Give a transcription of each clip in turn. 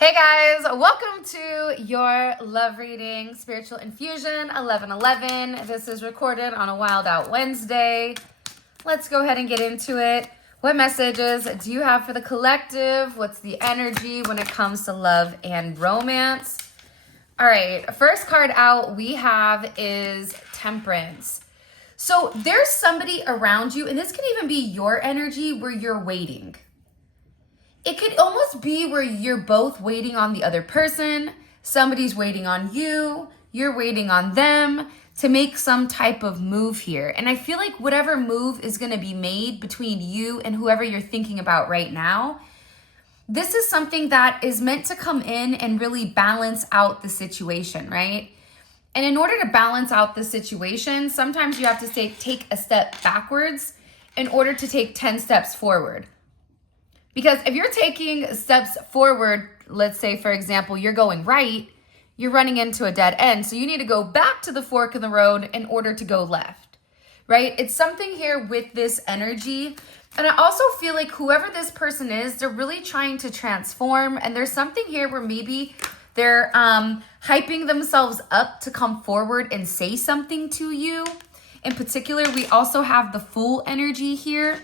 Hey guys, welcome to your love reading, Spiritual Infusion 11/11. This is recorded on a Wild Out Wednesday. Let's go ahead and get into it. What messages do you have for the collective? What's the energy when it comes to love and romance? All right, first card out we have is Temperance. So there's somebody around you, and this can even be your energy where you're waiting. It could almost be where you're both waiting on the other person. Somebody's waiting on you. You're waiting on them to make some type of move here. And I feel like whatever move is going to be made between you and whoever you're thinking about right now, this is something that is meant to come in and really balance out the situation, right? And in order to balance out the situation, sometimes you have to take a step backwards in order to take 10 steps forward. Because if you're taking steps forward, let's say, for example, you're going right, you're running into a dead end. So you need to go back to the fork in the road in order to go left, right? It's something here with this energy. And I also feel like whoever this person is, they're really trying to transform. And there's something here where maybe they're hyping themselves up to come forward and say something to you. In particular, we also have the Fool energy here.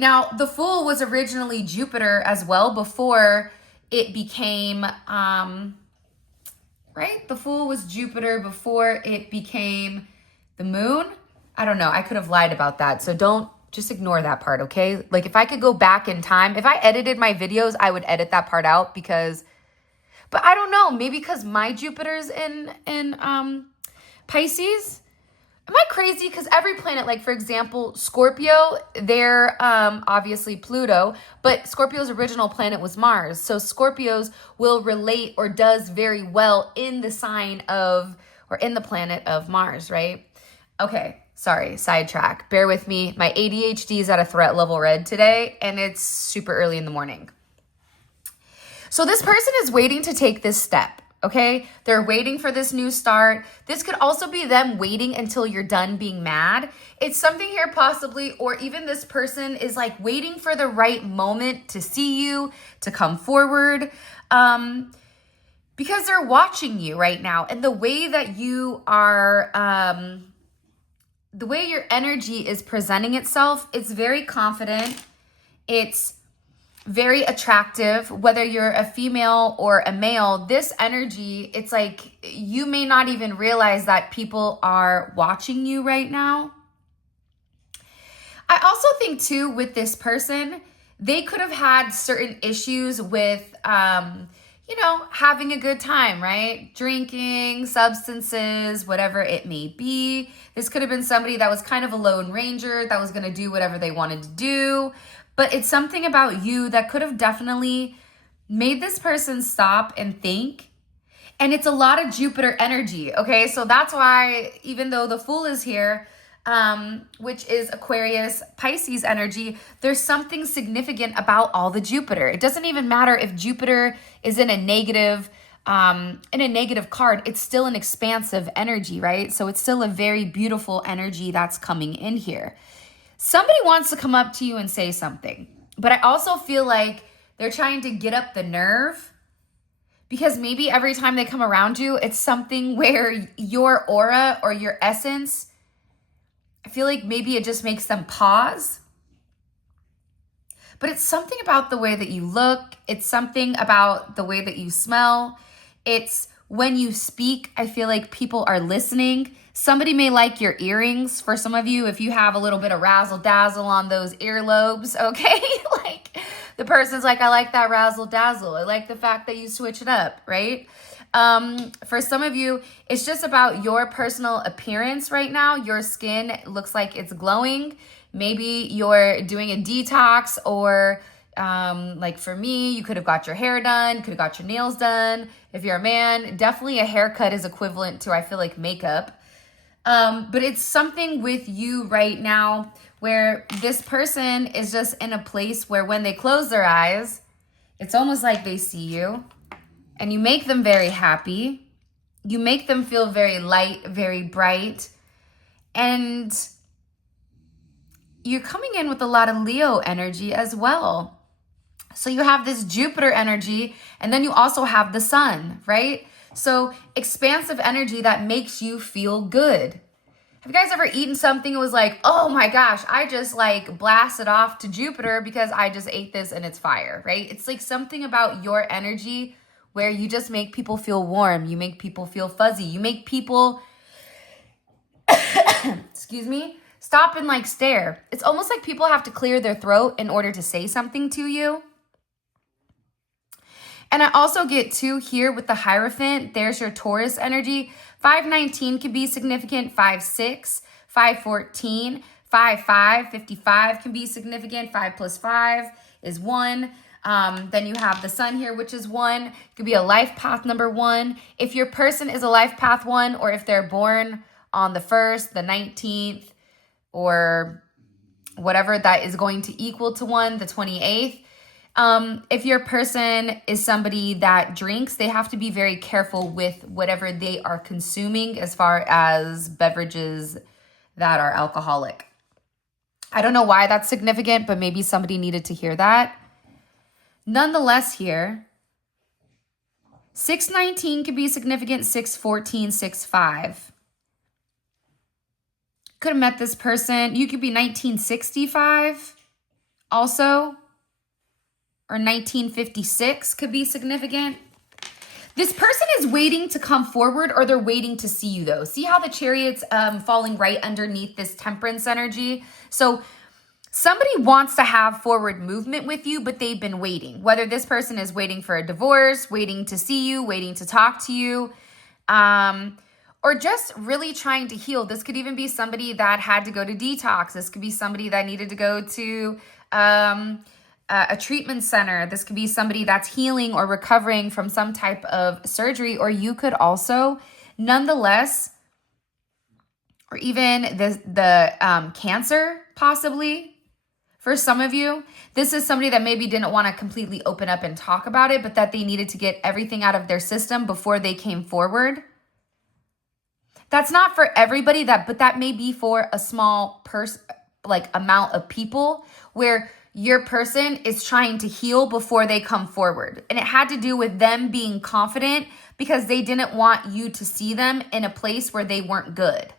Now, the Fool was originally Jupiter as well before it became, right? The Fool was Jupiter before it became the moon. I don't know. I could have lied about that. So just ignore that part, okay? Like if I could go back in time, if I edited my videos, I would edit that part out but I don't know. Maybe because my Jupiter's in Pisces. Am I crazy? Because every planet, like for example, Scorpio, they're obviously Pluto, but Scorpio's original planet was Mars. So Scorpios will relate or does very well in the sign of, or in the planet of Mars, right? Okay, sorry, sidetrack. Bear with me. My ADHD is at a threat level red today, and it's super early in the morning. So this person is waiting to take this step. Okay, they're waiting for this new start. This could also be them waiting until you're done being mad. It's something here possibly, or even this person is like waiting for the right moment to see you, to come forward, because they're watching you right now. And the way that you are, the way your energy is presenting itself, it's very confident. It's very attractive, whether you're a female or a male. This energy, it's like you may not even realize that people are watching you right now. I also think too, with this person, they could have had certain issues with, having a good time, right? Drinking, substances, whatever it may be. This could have been somebody that was kind of a lone ranger that was going to do whatever they wanted to do. But it's something about you that could have definitely made this person stop and think. And it's a lot of Jupiter energy, okay? So that's why, even though the Fool is here, which is Aquarius, Pisces energy, there's something significant about all the Jupiter. It doesn't even matter if Jupiter is in a negative card. It's still an expansive energy, right? So it's still a very beautiful energy that's coming in here. Somebody wants to come up to you and say something, but I also feel like they're trying to get up the nerve because maybe every time they come around you, it's something where your aura or your essence, I feel like maybe it just makes them pause. But it's something about the way that you look. It's something about the way that you smell. It's when you speak, I feel like people are listening. Somebody may like your earrings. For some of you, if you have a little bit of razzle dazzle on those earlobes, okay? Like the person's like, I like that razzle dazzle. I like the fact that you switch it up, right? For some of you, it's just about your personal appearance right now. Your skin looks like it's glowing. Maybe you're doing a detox, or like for me, you could have got your hair done, could have got your nails done. If you're a man, definitely a haircut is equivalent to, I feel like, makeup. But it's something with you right now where this person is just in a place where when they close their eyes, it's almost like they see you and you make them very happy. You make them feel very light, very bright. And you're coming in with a lot of Leo energy as well. So you have this Jupiter energy, and then you also have the sun, right? So expansive energy that makes you feel good. Have you guys ever eaten something and was like, oh my gosh, I just like blasted off to Jupiter because I just ate this and it's fire, right? It's like something about your energy where you just make people feel warm. You make people feel fuzzy. You make people, excuse me, stop and like stare. It's almost like people have to clear their throat in order to say something to you. And I also get too here with the Hierophant, there's your Taurus energy. 519 can be significant, 5-6, 5-14, 5-5, 55 can be significant, 5 plus 5 is 1. Then you have the sun here, which is 1. It could be a life path number 1. If your person is a life path 1, or if they're born on the 1st, the 19th, or whatever that is going to equal to 1, the 28th. If your person is somebody that drinks, they have to be very careful with whatever they are consuming as far as beverages that are alcoholic. I don't know why that's significant, but maybe somebody needed to hear that. Nonetheless here, 619 could be significant, 614, 65. Could have met this person. You could be 1965 also. Or 1956 could be significant. This person is waiting to come forward, or they're waiting to see you though. See how the Chariot's falling right underneath this Temperance energy? So somebody wants to have forward movement with you, but they've been waiting. Whether this person is waiting for a divorce, waiting to see you, waiting to talk to you, or just really trying to heal. This could even be somebody that had to go to detox. This could be somebody that needed to go to a treatment center. This could be somebody that's healing or recovering from some type of surgery, or you could also, nonetheless, or even the cancer possibly. For some of you, this is somebody that maybe didn't want to completely open up and talk about it, but that they needed to get everything out of their system before they came forward. That's not for everybody, but that may be for a small amount of people where your person is trying to heal before they come forward. And it had to do with them being confident because they didn't want you to see them in a place where they weren't good.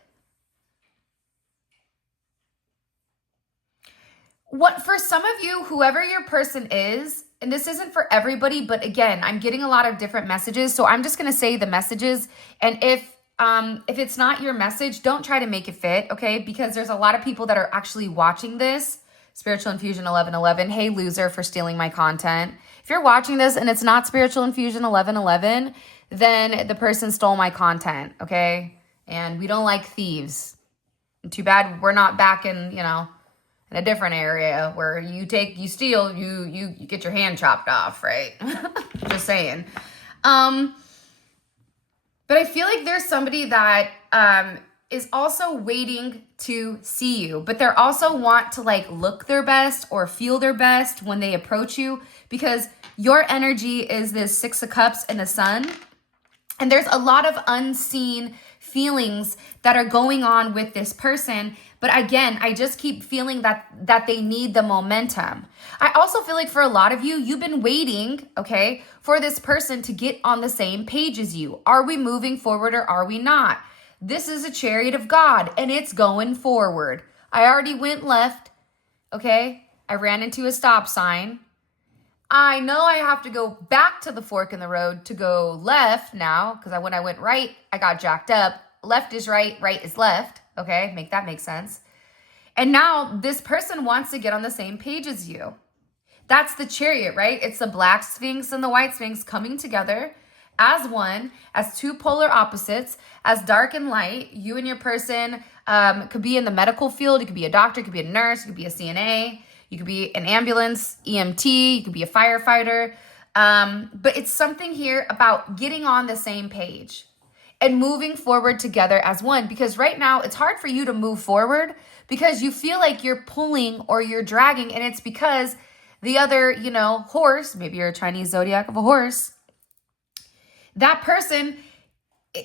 What for some of you, whoever your person is, and this isn't for everybody, but again, I'm getting a lot of different messages. So I'm just going to say the messages. And if it's not your message, don't try to make it fit, okay? Because there's a lot of people that are actually watching this. Spiritual Infusion 1111. Hey, loser, for stealing my content. If you're watching this and it's not Spiritual Infusion 1111, then the person stole my content, okay? And we don't like thieves. And too bad we're not back in, in a different area where you steal, you get your hand chopped off, right? Just saying. But I feel like there's somebody that is also waiting to see you, but they're also want to look their best or feel their best when they approach you, because your energy is this 6 of Cups and the Sun. And there's a lot of unseen feelings that are going on with this person. But again, I just keep feeling that they need the momentum. I also feel like for a lot of you, you've been waiting, okay, for this person to get on the same page as you. Are we moving forward or are we not? This is a Chariot of God and it's going forward. I already went left, okay? I ran into a stop sign. I know I have to go back to the fork in the road to go left now, because when I went right, I got jacked up. Left is right, right is left, okay? Make that make sense. And now this person wants to get on the same page as you. That's the Chariot, right? It's the Black Sphinx and the White Sphinx coming together as one, as two polar opposites, as dark and light. You and your person could be in the medical field. You could be a doctor, you could be a nurse, you could be a CNA, you could be an ambulance, EMT, you could be a firefighter. But it's something here about getting on the same page and moving forward together as one. Because right now it's hard for you to move forward because you feel like you're pulling or you're dragging. And it's because the other, horse, maybe you're a Chinese zodiac of a horse, that person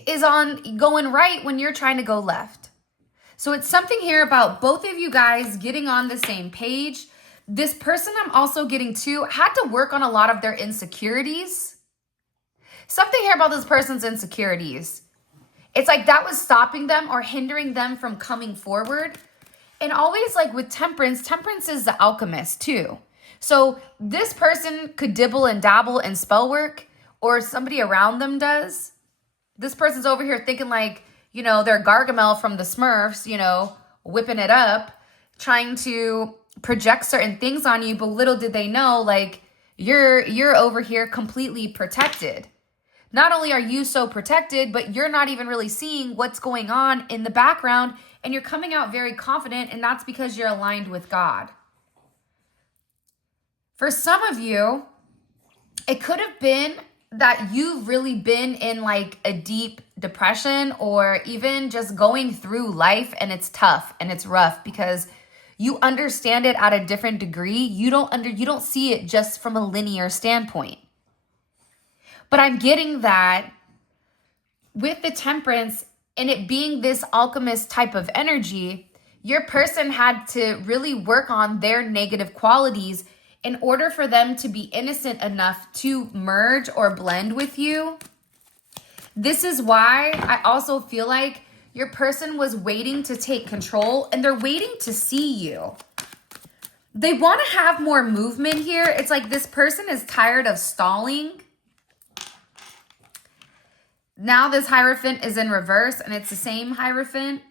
is on going right when you're trying to go left. So it's something here about both of you guys getting on the same page, This person I'm also getting too had to work on a lot of their insecurities. Something here about this person's insecurities. It's like that was stopping them or hindering them from coming forward. And always like with temperance, temperance is the alchemist too. So this person could dibble and dabble in spell work, or somebody around them does. This person's over here thinking like, you know, they're Gargamel from the Smurfs, you know, whipping it up, trying to project certain things on you. But little did they know, like, you're over here completely protected. Not only are you so protected, but you're not even really seeing what's going on in the background, and you're coming out very confident, and that's because you're aligned with God. For some of you, it could have been that you've really been in like a deep depression, or even just going through life, and it's tough and it's rough because you understand it at a different degree. You don't see it just from a linear standpoint. But I'm getting that with the temperance and it being this alchemist type of energy, your person had to really work on their negative qualities in order for them to be innocent enough to merge or blend with you. This is why I also feel like your person was waiting to take control, and they're waiting to see you. They want to have more movement here. It's like this person is tired of stalling. Now this Hierophant is in reverse, and it's the same Hierophant.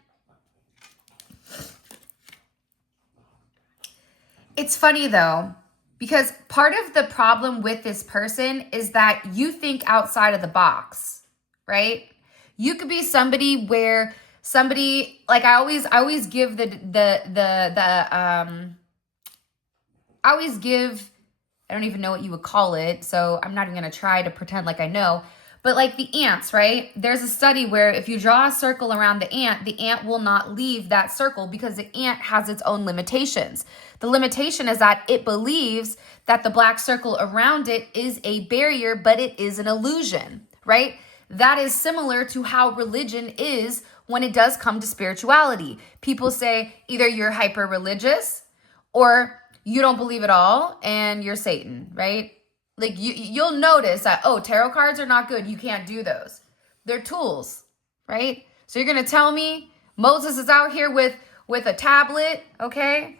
It's funny though, because part of the problem with this person is that you think outside of the box, right? You could be somebody where somebody, like I always give I don't even know what you would call it, so I'm not even going to try to pretend like I know. But like the ants, right? There's a study where if you draw a circle around the ant will not leave that circle because the ant has its own limitations. The limitation is that it believes that the black circle around it is a barrier, but it is an illusion, right? That is similar to how religion is when it does come to spirituality. People say either you're hyper religious or you don't believe at all and you're Satan, right? Like you'll notice that, oh, tarot cards are not good. You can't do those. They're tools, right? So you're going to tell me Moses is out here with a tablet, okay?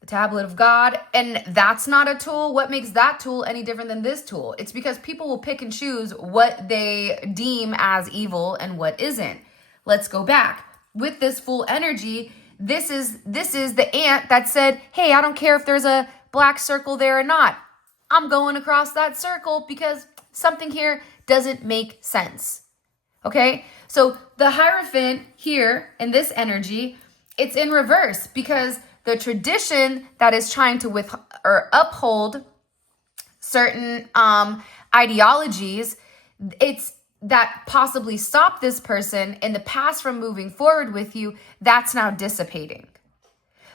The tablet of God, and that's not a tool. What makes that tool any different than this tool? It's because people will pick and choose what they deem as evil and what isn't. Let's go back. With this full energy, this is the ant that said, hey, I don't care if there's a black circle there or not. I'm going across that circle because something here doesn't make sense. Okay? So the Hierophant here in this energy, it's in reverse because the tradition that is trying to uphold certain ideologies, it's that possibly stopped this person in the past from moving forward with you, that's now dissipating.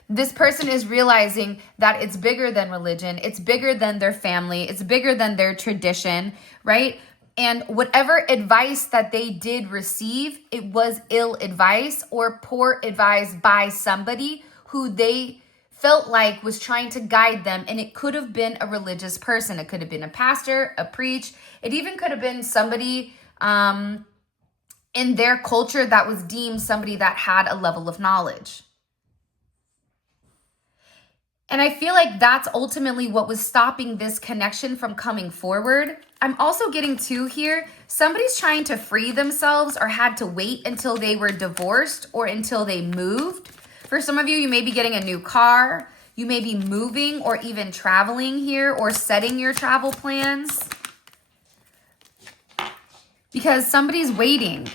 This person is realizing that it's bigger than religion. It's bigger than their family. It's bigger than their tradition, right? And whatever advice that they did receive, it was ill advice or poor advice by somebody who they felt like was trying to guide them. And it could have been a religious person. It could have been a pastor, a preach. It even could have been somebody in their culture that was deemed somebody that had a level of knowledge. And I feel like that's ultimately what was stopping this connection from coming forward. I'm also getting to here, somebody's trying to free themselves or had to wait until they were divorced or until they moved. For some of you, you may be getting a new car. You may be moving or even traveling here or setting your travel plans. Because somebody's waiting.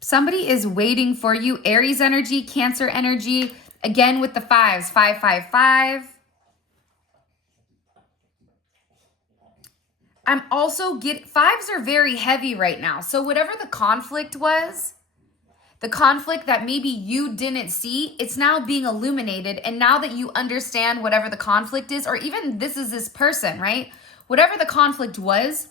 Somebody is waiting for you. Aries energy, Cancer energy. Again with the fives, 555. I'm also fives are very heavy right now. So whatever the conflict was, the conflict that maybe you didn't see, it's now being illuminated. And now that you understand whatever the conflict is, or even this is this person, right? Whatever the conflict was,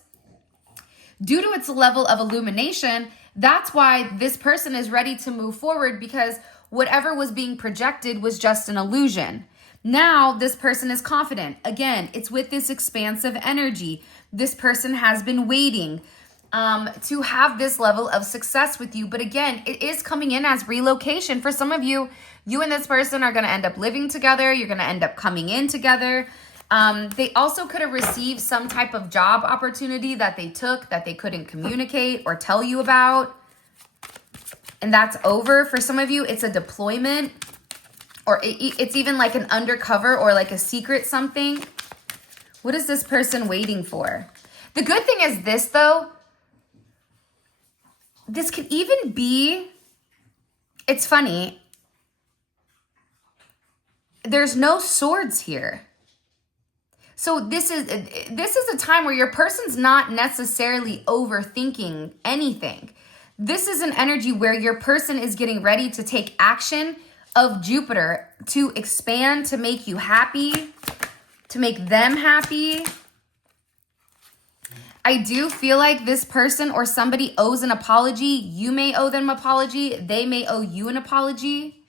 due to its level of illumination, that's why this person is ready to move forward, because whatever was being projected was just an illusion. Now this person is confident. Again, it's with this expansive energy. This person has been waiting to have this level of success with you. But again, it is coming in as relocation. For some of you, you and this person are going to end up living together. You're going to end up coming in together. They also could have received some type of job opportunity that they took that they couldn't communicate or tell you about. And that's over. For some of you, it's a deployment, or it's even like an undercover or like a secret something. What is this person waiting for? The good thing is this, though. This could even be, it's funny, there's no swords here. So this is a time where your person's not necessarily overthinking anything. This is an energy where your person is getting ready to take action of Jupiter to expand, to make you happy, to make them happy. I do feel like this person or somebody owes an apology. You may owe them an apology. They may owe you an apology.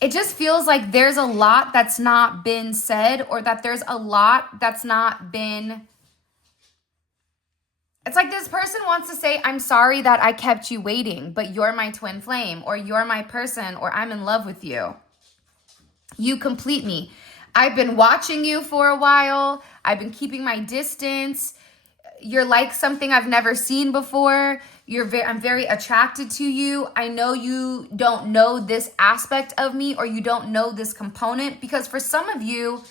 It just feels like there's a lot that's not been said, or that there's a lot that's not been... It's like this person wants to say, I'm sorry that I kept you waiting, but you're my twin flame, or you're my person, or I'm in love with you. You complete me. I've been watching you for a while. I've been keeping my distance. You're like something I've never seen before. I'm very attracted to you. I know you don't know this aspect of me, or you don't know this component, because for some of you,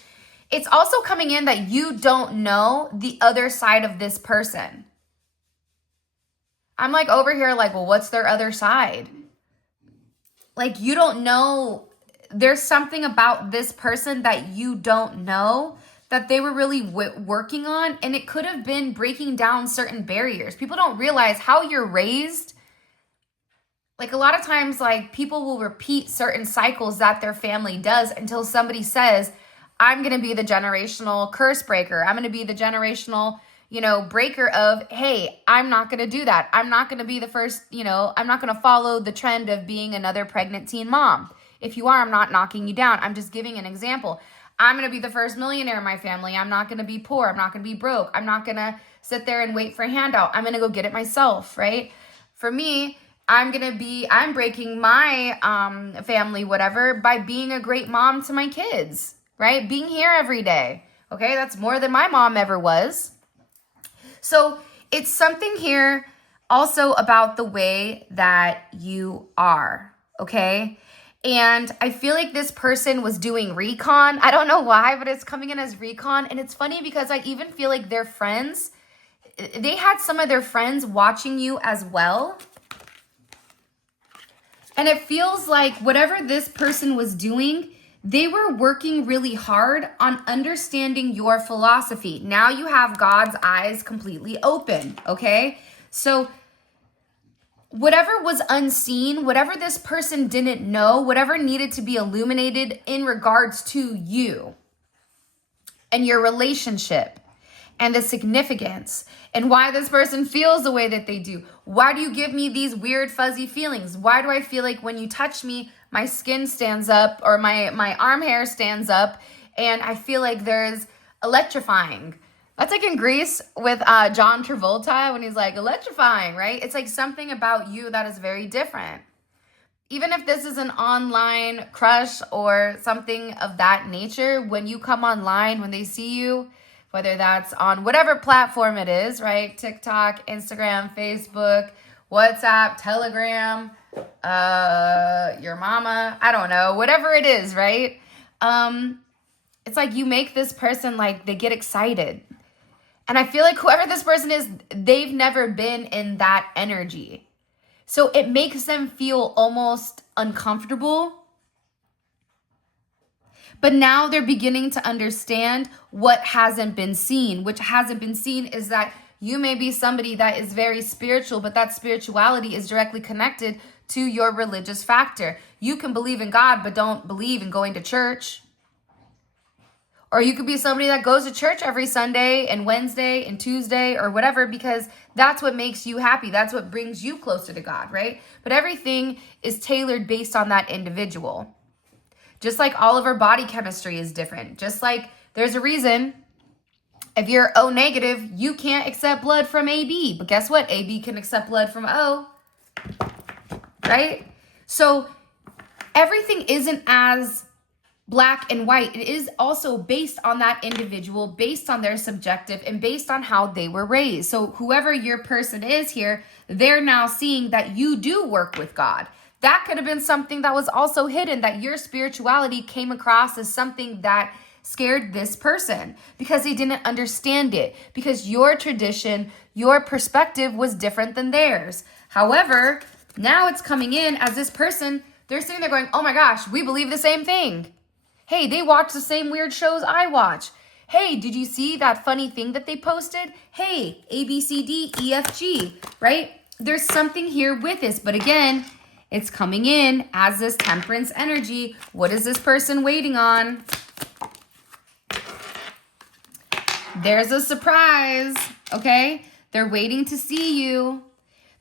it's also coming in that you don't know the other side of this person. I'm like over here like, well, what's their other side? Like, you don't know. There's something about this person that you don't know that they were really working on, and it could have been breaking down certain barriers. People don't realize how you're raised. Like, a lot of times, like, people will repeat certain cycles that their family does until somebody says, I'm going to be the generational curse breaker. I'm going to be the generational, breaker of, hey, I'm not going to do that. I'm not going to be the first, I'm not going to follow the trend of being another pregnant teen mom. If you are, I'm not knocking you down. I'm just giving an example. I'm going to be the first millionaire in my family. I'm not going to be poor. I'm not going to be broke. I'm not going to sit there and wait for a handout. I'm going to go get it myself, right? For me, I'm breaking my family, whatever, by being a great mom to my kids, right? Being here every day, okay? That's more than my mom ever was. So it's something here also about the way that you are, okay? And I feel like this person was doing recon. I don't know why, but it's coming in as recon. And it's funny because I even feel like their friends, they had some of their friends watching you as well. And it feels like whatever this person was doing, they were working really hard on understanding your philosophy. Now you have God's eyes completely open, okay? So whatever was unseen, whatever this person didn't know, whatever needed to be illuminated in regards to you and your relationship and the significance and why this person feels the way that they do. Why do you give me these weird fuzzy feelings? Why do I feel like when you touch me, my skin stands up, or my arm hair stands up, and I feel like there's electrifying? That's like in Grease with John Travolta when he's like electrifying, right? It's like something about you that is very different. Even if this is an online crush or something of that nature, when you come online, when they see you, whether that's on whatever platform it is, right? TikTok, Instagram, Facebook, WhatsApp, Telegram, your mama, I don't know, whatever it is, right? It's like you make this person, like, they get excited. And I feel like whoever this person is, they've never been in that energy. So it makes them feel almost uncomfortable. But now they're beginning to understand what hasn't been seen. Which hasn't been seen is that you may be somebody that is very spiritual, but that spirituality is directly connected to your religious factor. You can believe in God, but don't believe in going to church. Or you could be somebody that goes to church every Sunday and Wednesday and Tuesday or whatever, because that's what makes you happy. That's what brings you closer to God, right? But everything is tailored based on that individual. Just like all of our body chemistry is different. Just like there's a reason if you're O negative, you can't accept blood from AB. But guess what? AB can accept blood from O, right? So everything isn't as black and white. It is also based on that individual, based on their subjective, and based on how they were raised. So whoever your person is here, they're now seeing that you do work with God. That could have been something that was also hidden, that your spirituality came across as something that scared this person because they didn't understand it, because your tradition, your perspective was different than theirs. However, now it's coming in as this person, they're sitting there going, oh my gosh, we believe the same thing. Hey, they watch the same weird shows I watch. Hey, did you see that funny thing that they posted? Hey, A, B, C, D, E, F, G, right? There's something here with this, but again, it's coming in as this temperance energy. What is this person waiting on? There's a surprise, okay? They're waiting to see you.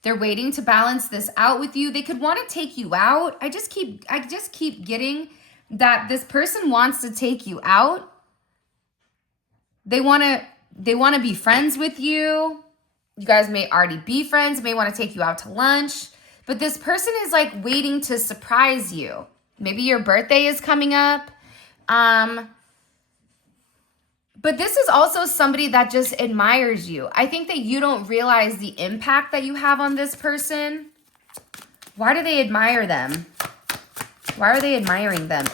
They're waiting to balance this out with you. They could want to take you out. I just keep getting that this person wants to take you out. They want to be friends with you. You guys may already be friends, may want to take you out to lunch, but this person is like waiting to surprise you. Maybe your birthday is coming up. But this is also somebody that just admires you. I think that you don't realize the impact that you have on this person. Why do they admire them? Why are they admiring them?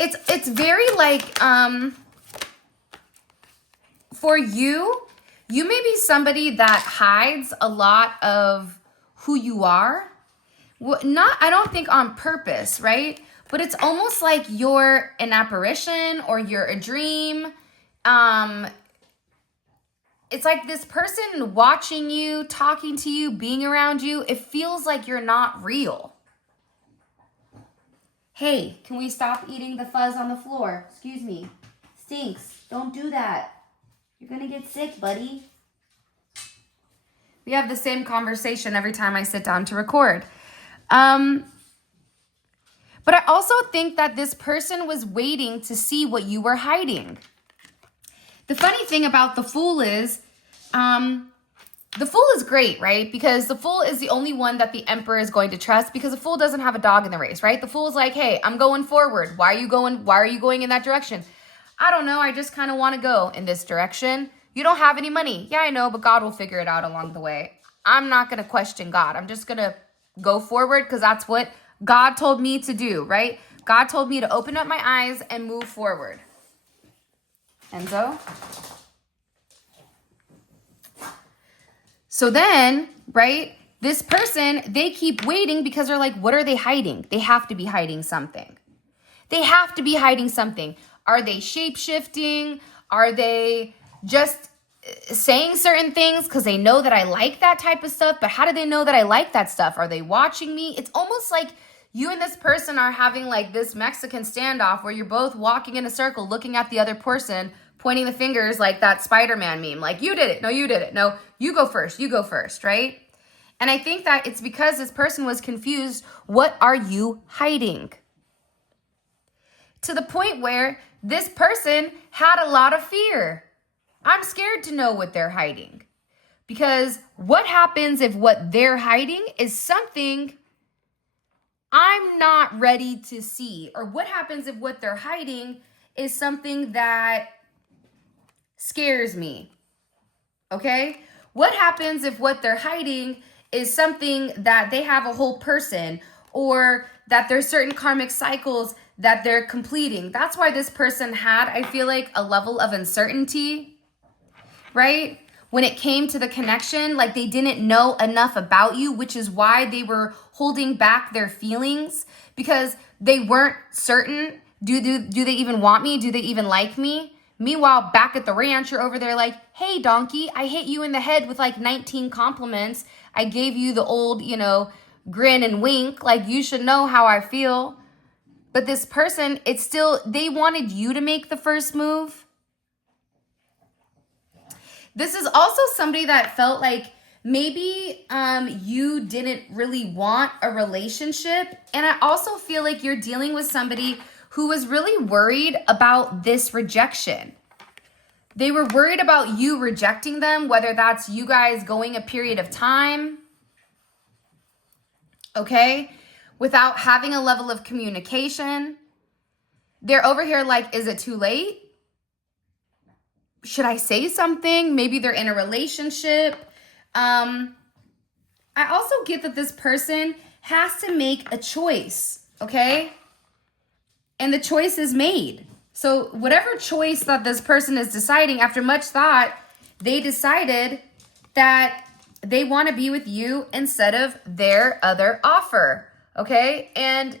It's very like, for you may be somebody that hides a lot of who you are. I don't think on purpose, right? But it's almost like you're an apparition or you're a dream. It's like this person watching you, talking to you, being around you. It feels like you're not real. Hey, can we stop eating the fuzz on the floor? Excuse me. Stinks. Don't do that. You're going to get sick, buddy. We have the same conversation every time I sit down to record. But I also think that this person was waiting to see what you were hiding. The funny thing about the Fool is, the Fool is great, right? Because the Fool is the only one that the Emperor is going to trust, because the Fool doesn't have a dog in the race, right? The Fool is like, hey, I'm going forward. Why are you going in that direction? I don't know. I just kind of want to go in this direction. You don't have any money. Yeah, I know, but God will figure it out along the way. I'm not going to question God. I'm just going to go forward because that's what God told me to do, right? God told me to open up my eyes and move forward. Enzo? So then, right, this person, they keep waiting because they're like, what are they hiding? They have to be hiding something. They have to be hiding something. Are they shape-shifting? Are they just saying certain things because they know that I like that type of stuff? But how do they know that I like that stuff? Are they watching me? It's almost like you and this person are having like this Mexican standoff where you're both walking in a circle, looking at the other person, pointing the fingers like that Spider-Man meme. Like, you did it. No, you did it. No, you go first. You go first, right? And I think that it's because this person was confused. What are you hiding? To the point where this person had a lot of fear. I'm scared to know what they're hiding. Because what happens if what they're hiding is something I'm not ready to see? Or what happens if what they're hiding is something that scares me? Okay? What happens if what they're hiding is something that they have a whole person, or that there's certain karmic cycles that they're completing? That's why this person had, I feel like, a level of uncertainty, right? When it came to the connection, like they didn't know enough about you, which is why they were holding back their feelings, because they weren't certain. Do they even want me? Do they even like me? Meanwhile, back at the ranch, you're over there like, hey, donkey, I hit you in the head with like 19 compliments. I gave you the old, grin and wink. Like, you should know how I feel. But this person, they wanted you to make the first move. This is also somebody that felt like maybe you didn't really want a relationship. And I also feel like you're dealing with somebody who was really worried about this rejection. They were worried about you rejecting them, whether that's you guys going a period of time, okay, without having a level of communication. They're over here like, is it too late? Should I say something? Maybe they're in a relationship. I also get that this person has to make a choice, okay? And the choice is made. So whatever choice that this person is deciding, after much thought, they decided that they want to be with you instead of their other offer, okay? And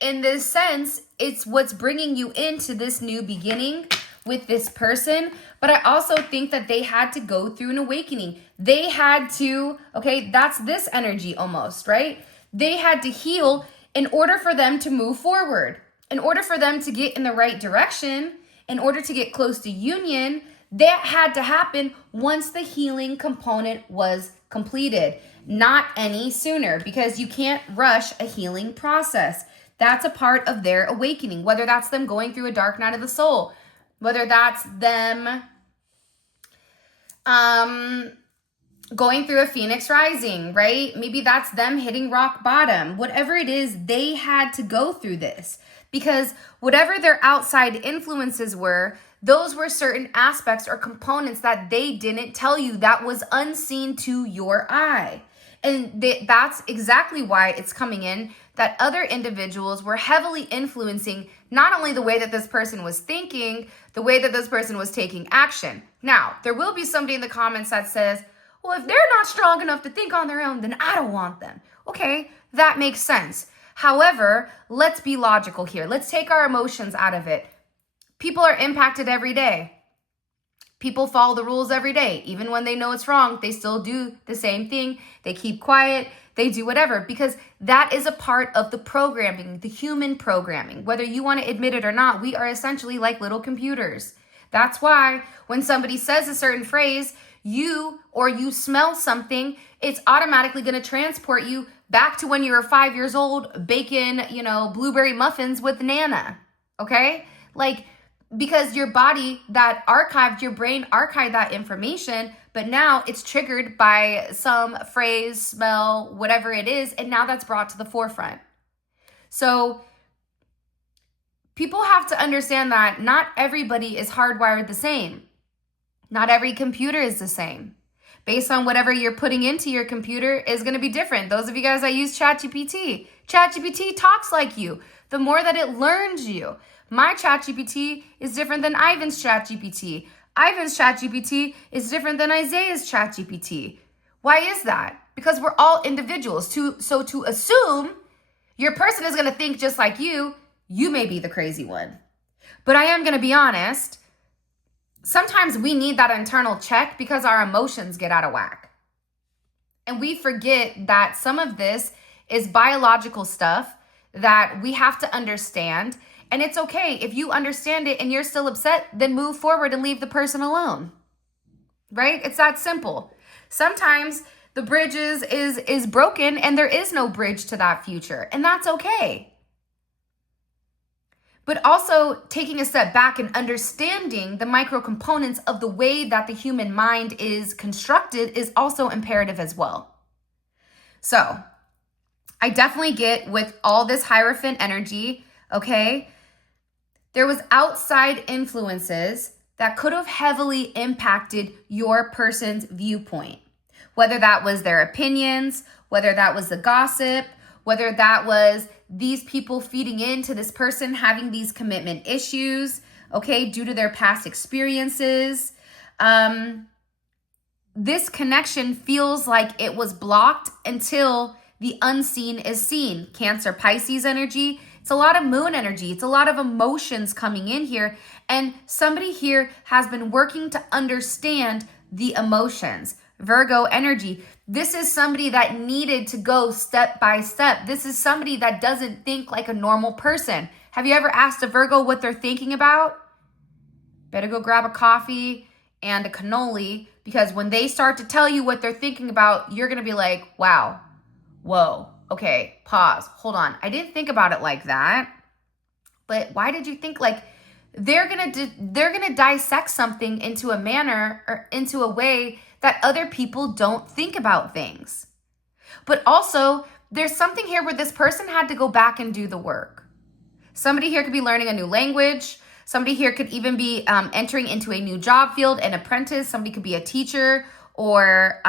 in this sense, it's what's bringing you into this new beginning with this person. But I also think that they had to go through an awakening. They had to, okay, that's this energy almost, right? They had to heal in order for them to move forward. In order for them to get in the right direction, in order to get close to union, that had to happen once the healing component was completed, not any sooner, because you can't rush a healing process. That's a part of their awakening, whether that's them going through a dark night of the soul, whether that's them going through a phoenix rising, right? Maybe that's them hitting rock bottom. Whatever it is, they had to go through this because whatever their outside influences were, those were certain aspects or components that they didn't tell you, that was unseen to your eye. And that's exactly why it's coming in that other individuals were heavily influencing not only the way that this person was thinking, the way that this person was taking action. Now, there will be somebody in the comments that says, well, if they're not strong enough to think on their own, then I don't want them. Okay, that makes sense. However, let's be logical here. Let's take our emotions out of it. People are impacted every day. People follow the rules every day. Even when they know it's wrong, they still do the same thing. They keep quiet. They do whatever, because that is a part of the programming, the human programming. Whether you want to admit it or not, we are essentially like little computers. That's why when somebody says a certain phrase, you smell something, it's automatically going to transport you back to when you were 5 years old baking, blueberry muffins with Nana. Okay? Because your body, your brain archived that information, but now it's triggered by some phrase, smell, whatever it is, and now that's brought to the forefront. So people have to understand that not everybody is hardwired the same. Not every computer is the same. Based on whatever you're putting into your computer is going to be different. Those of you guys that use ChatGPT talks like you. The more that it learns you. My ChatGPT is different than Ivan's ChatGPT. Ivan's ChatGPT is different than Isaiah's ChatGPT. Why is that? Because we're all individuals. So to assume your person is going to think just like you may be the crazy one. But I am going to be honest. Sometimes we need that internal check because our emotions get out of whack. And we forget that some of this is biological stuff that we have to understand. And it's okay. If you understand it and you're still upset, then move forward and leave the person alone. Right? It's that simple. Sometimes the bridge is broken and there is no bridge to that future. And that's okay. But also taking a step back and understanding the micro components of the way that the human mind is constructed is also imperative as well. So I definitely get with all this Hierophant energy, okay? There was outside influences that could have heavily impacted your person's viewpoint. Whether that was their opinions, whether that was the gossip, whether that was these people feeding into this person having these commitment issues, okay, due to their past experiences. This connection feels like it was blocked until the unseen is seen. Cancer, Pisces energy. It's a lot of moon energy. It's a lot of emotions coming in here. And somebody here has been working to understand the emotions. Virgo energy. This is somebody that needed to go step by step. This is somebody that doesn't think like a normal person. Have you ever asked a Virgo what they're thinking about? Better go grab a coffee and a cannoli, because when they start to tell you what they're thinking about, you're going to be like, wow, whoa, okay, pause, hold on. I didn't think about it like that. But why did you think like they're going to dissect something into a manner or into a way that other people don't think about things. But also, there's something here where this person had to go back and do the work. Somebody here could be learning a new language. Somebody here could even be entering into a new job field, an apprentice. Somebody could be a teacher or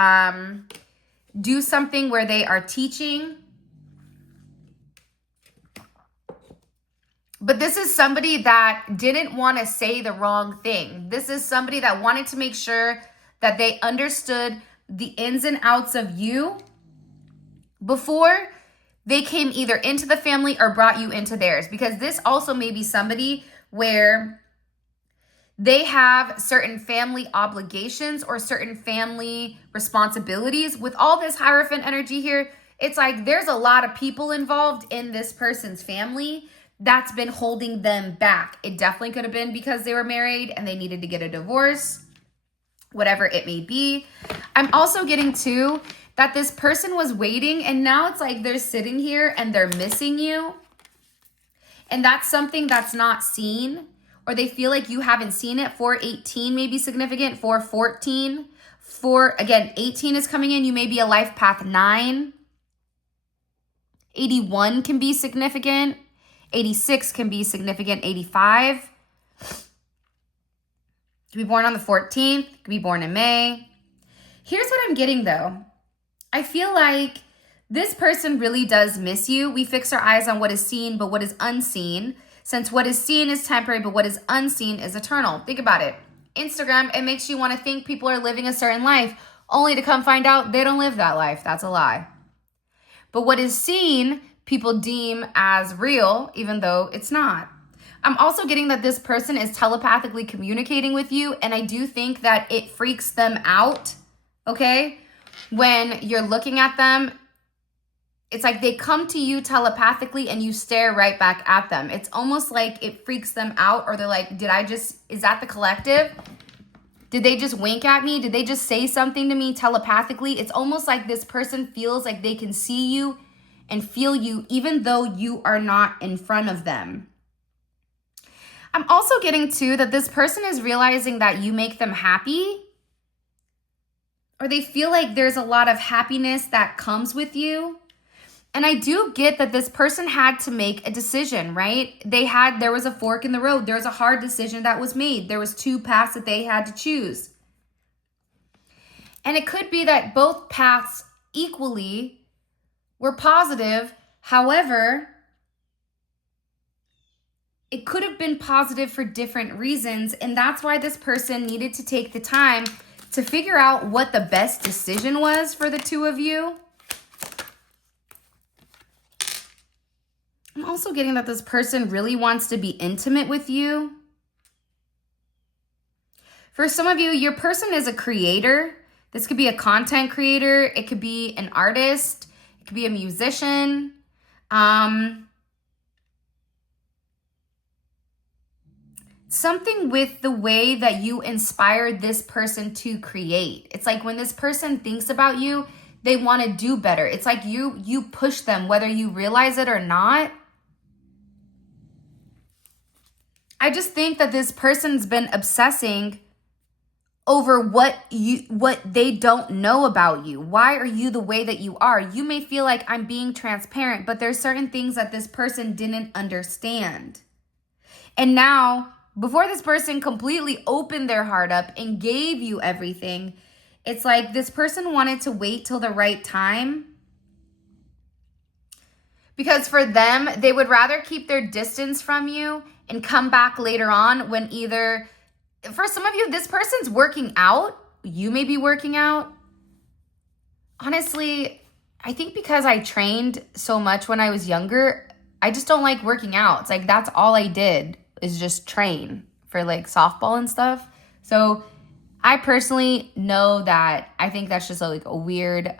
do something where they are teaching. But this is somebody that didn't want to say the wrong thing. This is somebody that wanted to make sure that they understood the ins and outs of you before they came either into the family or brought you into theirs. Because this also may be somebody where they have certain family obligations or certain family responsibilities. With all this Hierophant energy here, it's like there's a lot of people involved in this person's family that's been holding them back. It definitely could have been because they were married and they needed to get a divorce, whatever it may be. I'm also getting too that this person was waiting and now it's like they're sitting here and they're missing you. And that's something that's not seen, or they feel like you haven't seen it. 418 may be significant. 414. Again, 18 is coming in. You may be a life path 9. 81 can be significant. 86 can be significant. 85. Could be born on the 14th. Could be born in May. Here's what I'm getting though. I feel like this person really does miss you. We fix our eyes on what is seen, but what is unseen. Since what is seen is temporary, but what is unseen is eternal. Think about it. Instagram, it makes you want to think people are living a certain life, only to come find out they don't live that life. That's a lie. But what is seen, people deem as real, even though it's not. I'm also getting that this person is telepathically communicating with you, and I do think that it freaks them out, okay? When you're looking at them, it's like they come to you telepathically and you stare right back at them. It's almost like it freaks them out, or they're like, is that the collective? Did they just wink at me? Did they just say something to me telepathically? It's almost like this person feels like they can see you and feel you even though you are not in front of them. I'm also getting too that this person is realizing that you make them happy, or they feel like there's a lot of happiness that comes with you. And I do get that this person had to make a decision, right? There was a fork in the road. There was a hard decision that was made. There was 2 paths that they had to choose. And it could be that both paths equally were positive. However, it could have been positive for different reasons. And that's why this person needed to take the time to figure out what the best decision was for the 2 of you. I'm also getting that this person really wants to be intimate with you. For some of you, your person is a creator. This could be a content creator. It could be an artist. It could be a musician. Something with the way that you inspired this person to create. It's like when this person thinks about you, they want to do better. It's like you push them, whether you realize it or not. I just think that this person's been obsessing over what they don't know about you. Why are you the way that you are? You may feel like I'm being transparent, but there's certain things that this person didn't understand. And now, before this person completely opened their heart up and gave you everything, it's like this person wanted to wait till the right time. Because for them, they would rather keep their distance from you and come back later on when either, for some of you, this person's working out. You may be working out. Honestly, I think because I trained so much when I was younger, I just don't like working out. It's like that's all I did is just train for like softball and stuff. So I personally know that I think that's just like a weird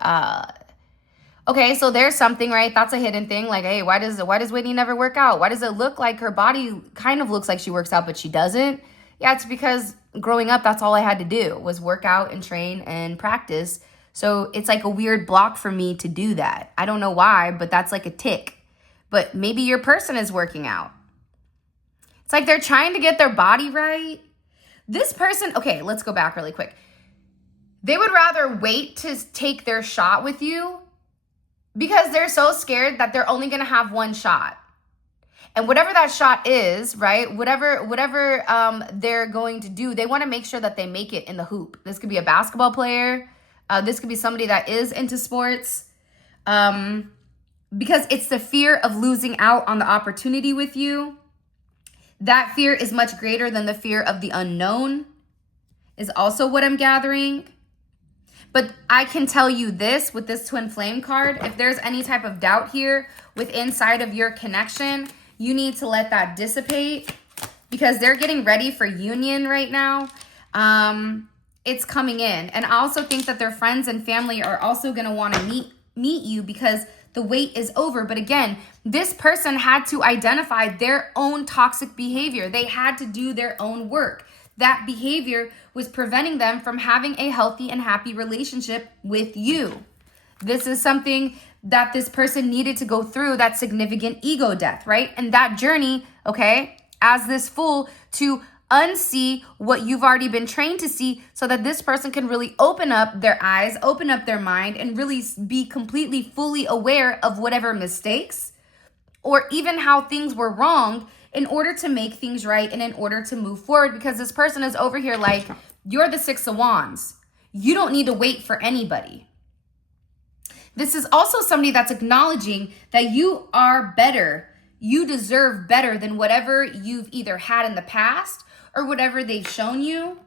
Okay, so there's something, right? That's a hidden thing. Like, hey, why does Whitney never work out? Why does it look like her body kind of looks like she works out, but she doesn't? Yeah, it's because growing up, that's all I had to do was work out and train and practice. So it's like a weird block for me to do that. I don't know why, but that's like a tick. But maybe your person is working out. It's like they're trying to get their body right. This person, okay, let's go back really quick. They would rather wait to take their shot with you because they're so scared that they're only going to have one shot. And whatever that shot is, right? Whatever they're going to do, they want to make sure that they make it in the hoop. This could be a basketball player. This could be somebody that is into sports. Because it's the fear of losing out on the opportunity with you. That fear is much greater than the fear of the unknown, is also what I'm gathering. But I can tell you this with this twin flame card, if there's any type of doubt here with inside of your connection, you need to let that dissipate because they're getting ready for union right now. It's coming in. And I also think that their friends and family are also going to want to meet you because the wait is over. But again, this person had to identify their own toxic behavior. They had to do their own work. That behavior was preventing them from having a healthy and happy relationship with you. This is something that this person needed to go through, that significant ego death, right? And that journey, okay, as this fool to unsee what you've already been trained to see so that this person can really open up their eyes, open up their mind, and really be completely, fully aware of whatever mistakes or even how things were wrong in order to make things right and in order to move forward, because this person is over here like, you're the Six of Wands. You don't need to wait for anybody. This is also somebody that's acknowledging that you are better. You deserve better than whatever you've either had in the past or whatever they've shown you.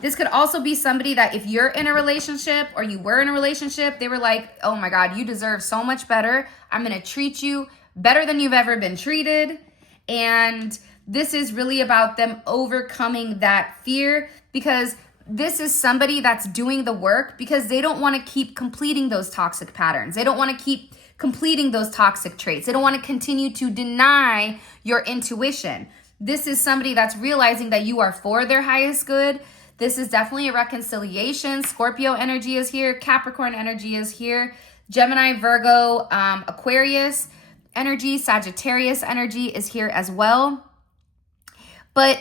This could also be somebody that if you're in a relationship or you were in a relationship, they were like, oh my God, you deserve so much better. I'm going to treat you better than you've ever been treated. And this is really about them overcoming that fear, because this is somebody that's doing the work because they don't want to keep completing those toxic patterns. They don't want to keep completing those toxic traits. They don't want to continue to deny your intuition. This is somebody that's realizing that you are for their highest good. This is definitely a reconciliation. Scorpio energy is here. Capricorn energy is here. Gemini, Virgo, Aquarius energy, Sagittarius energy is here as well. But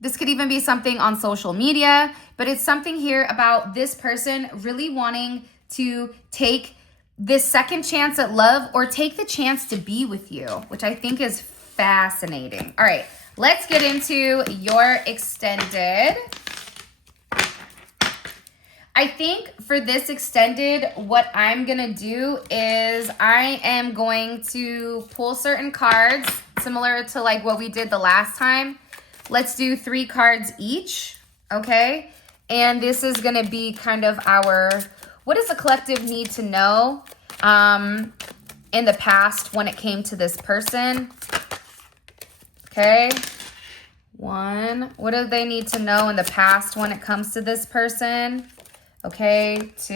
this could even be something on social media, but it's something here about this person really wanting to take this second chance at love or take the chance to be with you, which I think is fascinating. All right, let's get into your extended. I think for this extended, what I'm going to do is I am going to pull certain cards similar to like what we did the last time. Let's do 3 cards each, okay? And this is going to be kind of our, what does the collective need to know in the past when it came to this person? Okay. 1, what do they need to know in the past when it comes to this person? Okay, 2,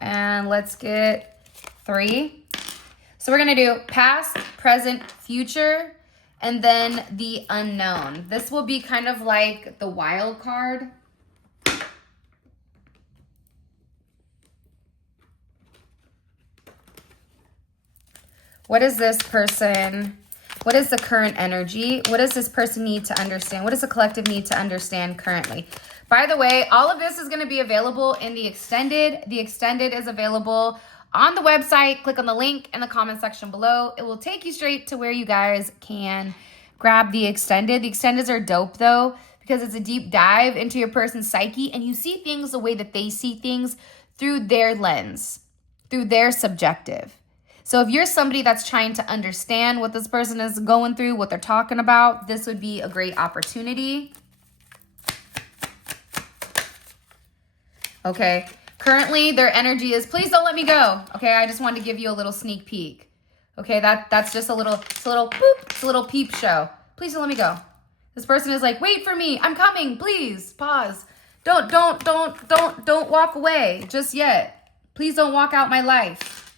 and let's get 3. So we're going to do past, present, future, and then the unknown. This will be kind of like the wild card. What is this person? What is the current energy? What does this person need to understand? What does the collective need to understand currently? By the way, all of this is going to be available in the extended. The extended is available on the website. Click on the link in the comment section below. It will take you straight to where you guys can grab the extended. The extendeds are dope though, because it's a deep dive into your person's psyche and you see things the way that they see things through their lens, through their subjective. So if you're somebody that's trying to understand what this person is going through, what they're talking about, this would be a great opportunity. Okay, currently their energy is, please don't let me go. Okay, I just wanted to give you a little sneak peek. Okay, that's just a little boop, it's a little peep show. Please don't let me go. This person is like, wait for me, I'm coming, please, pause. Don't walk away just yet. Please don't walk out my life.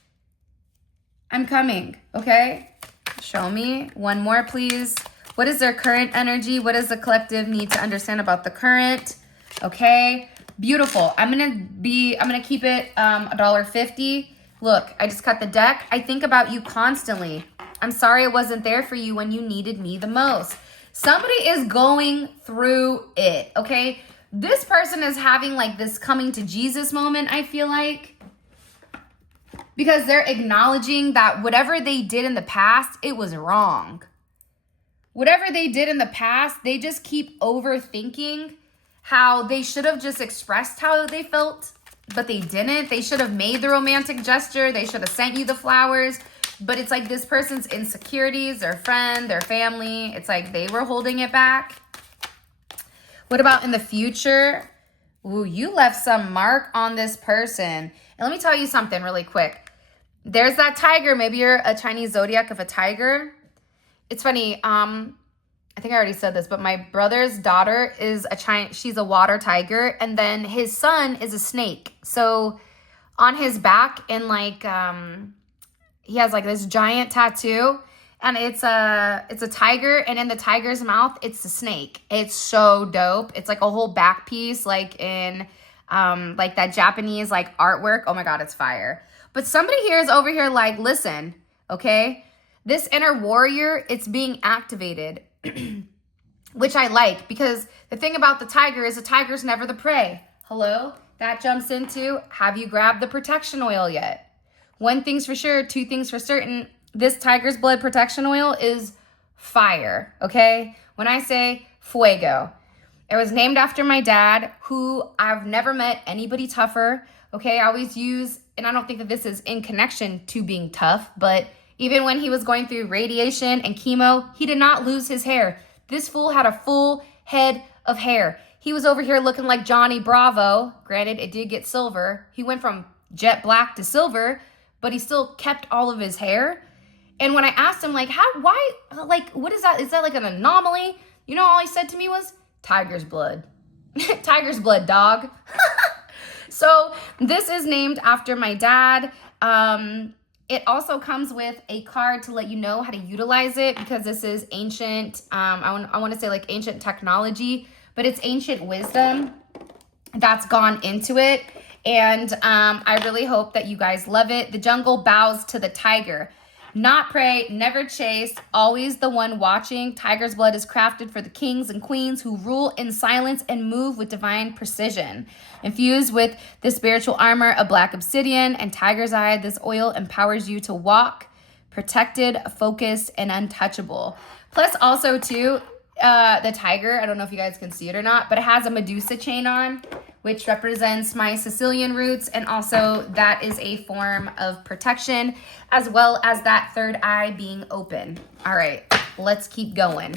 I'm coming, okay? Show me. One more, please. What is their current energy? What does the collective need to understand about the current? Okay, beautiful. I'm gonna keep it $1.50. Look, I just cut the deck. I think about you constantly. I'm sorry I wasn't there for you when you needed me the most. Somebody is going through it, okay? This person is having like this coming to Jesus moment, I feel like. Because they're acknowledging that whatever they did in the past, it was wrong. Whatever they did in the past, they just keep overthinking how they should have just expressed how they felt, but they didn't. They should have made the romantic gesture. They should have sent you the flowers. But it's like this person's insecurities, their friend, their family. It's like they were holding it back. What about in the future? Ooh, you left some mark on this person. And let me tell you something really quick. There's that tiger. Maybe you're a Chinese zodiac of a tiger. It's funny. I think I already said this, but my brother's daughter is she's a water tiger, and then his son is a snake. So on his back, and like he has like this giant tattoo, and it's a tiger, and in the tiger's mouth, it's a snake. It's so dope. It's like a whole back piece, like in like that Japanese like artwork. Oh my God, it's fire. But somebody here is over here like, listen, okay? This inner warrior, it's being activated, which I like, because the thing about the tiger is the tiger's never the prey. Hello? That jumps into, have you grabbed the protection oil yet? One thing's for sure, two things for certain. This tiger's blood protection oil is fire, okay? When I say fuego, it was named after my dad, who I've never met anybody tougher, okay? I always use, and I don't think that this is in connection to being tough, but even when he was going through radiation and chemo, he did not lose his hair. This fool had a full head of hair. He was over here looking like Johnny Bravo. Granted, it did get silver. He went from jet black to silver, but he still kept all of his hair. And when I asked him, like, what is that? Is that like an anomaly? You know, all he said to me was, tiger's blood. Tiger's blood, dog. So this is named after my dad. It also comes with a card to let you know how to utilize it, because this is ancient, I want to say like ancient technology, but it's ancient wisdom that's gone into it. And I really hope that you guys love it. The jungle bows to the tiger. Not prey, never chase, always the one watching. Tiger's blood is crafted for the kings and queens who rule in silence and move with divine precision. Infused with the spiritual armor of black obsidian and tiger's eye, this oil empowers you to walk protected, focused, and untouchable. Plus also too, the tiger, I don't know if you guys can see it or not, but it has a Medusa chain on, which represents my Sicilian roots, and also that is a form of protection, as well as that third eye being open. All right, let's keep going.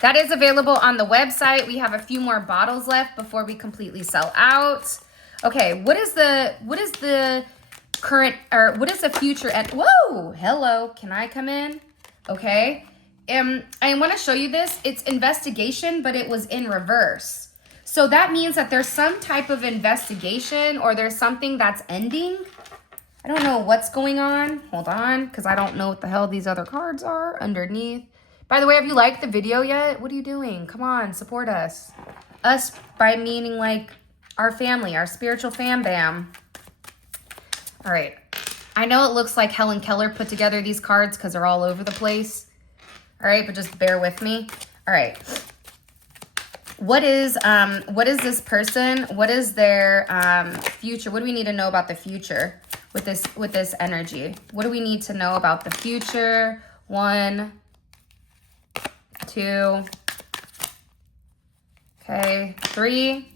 That is available on the website. We have a few more bottles left before we completely sell out. Okay, what is the current, or what is the future? Whoa, hello, can I come in? Okay, I want to show you this. It's investigation, but it was in reverse. So that means that there's some type of investigation, or there's something that's ending. I don't know what's going on. Hold on, because I don't know what the hell these other cards are underneath. By the way, have you liked the video yet? What are you doing? Come on, support us. Us by meaning like our family, our spiritual fam bam. All right. I know it looks like Helen Keller put together these cards because they're all over the place. All right, but just bear with me. All right. What is this person? What is their future? What do we need to know about the future with this energy? What do we need to know about the future? 1, 2, okay, 3.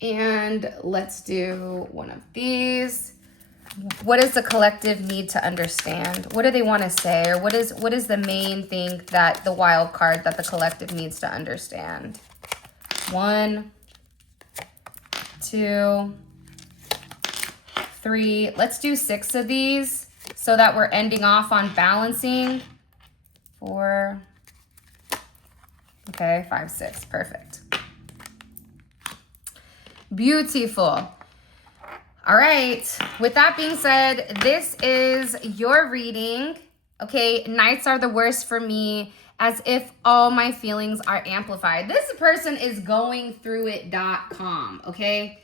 And let's do one of these. What does the collective need to understand? What do they want to say? Or what is the main thing that the wild card that the collective needs to understand? 1, 2, 3. Let's do 6 of these so that we're ending off on balancing. 4. Okay, 5, 6. Perfect. Beautiful. All right. With that being said, this is your reading. Okay. Nights are the worst for me, as if all my feelings are amplified. This person is going through it.com. Okay.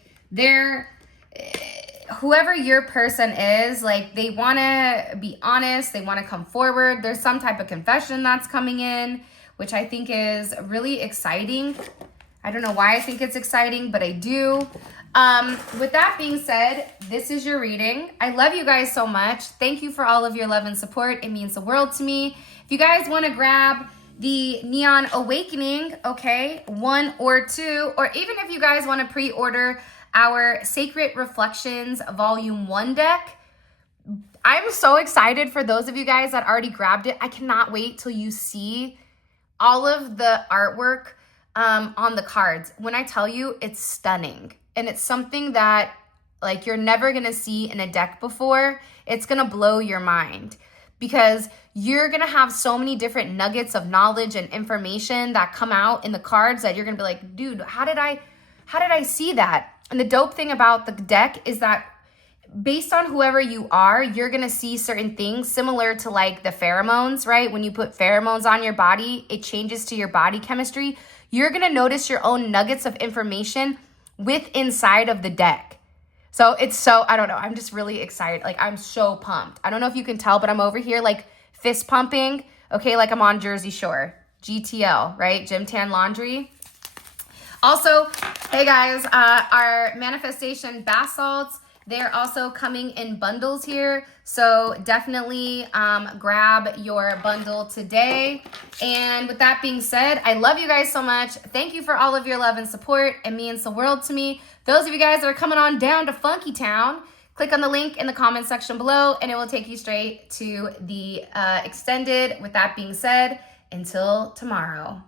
Whoever your person is, like, they want to be honest. They want to come forward. There's some type of confession that's coming in, which I think is really exciting. I don't know why I think it's exciting, but I do. With that being said, this is your reading. I love you guys so much. Thank you for all of your love and support. It means the world to me. If you guys want to grab the Neon Awakening, okay, 1 or 2, or even if you guys want to pre-order our Sacred Reflections Volume 1 deck, I'm so excited for those of you guys that already grabbed it. I cannot wait till you see all of the artwork on the cards. When I tell you, it's stunning. And it's something that, like, you're never going to see in a deck before. It's going to blow your mind because you're going to have so many different nuggets of knowledge and information that come out in the cards that you're going to be like, dude, how did I see that? And the dope thing about the deck is that based on whoever you are, you're going to see certain things similar to like the pheromones, right? When you put pheromones on your body, it changes to your body chemistry. You're going to notice your own nuggets of information inside of the deck. So I don't know. I'm just really excited. Like, I'm so pumped. I don't know if you can tell, but I'm over here like fist pumping. Okay. Like I'm on Jersey Shore, GTL, right? Gym Tan Laundry. Also, hey guys, our manifestation bath salts, they're also coming in bundles here. So definitely grab your bundle today. And with that being said, I love you guys so much. Thank you for all of your love and support. It means the world to me. Those of you guys that are coming on down to Funky Town, click on the link in the comment section below and it will take you straight to the extended. With that being said, until tomorrow.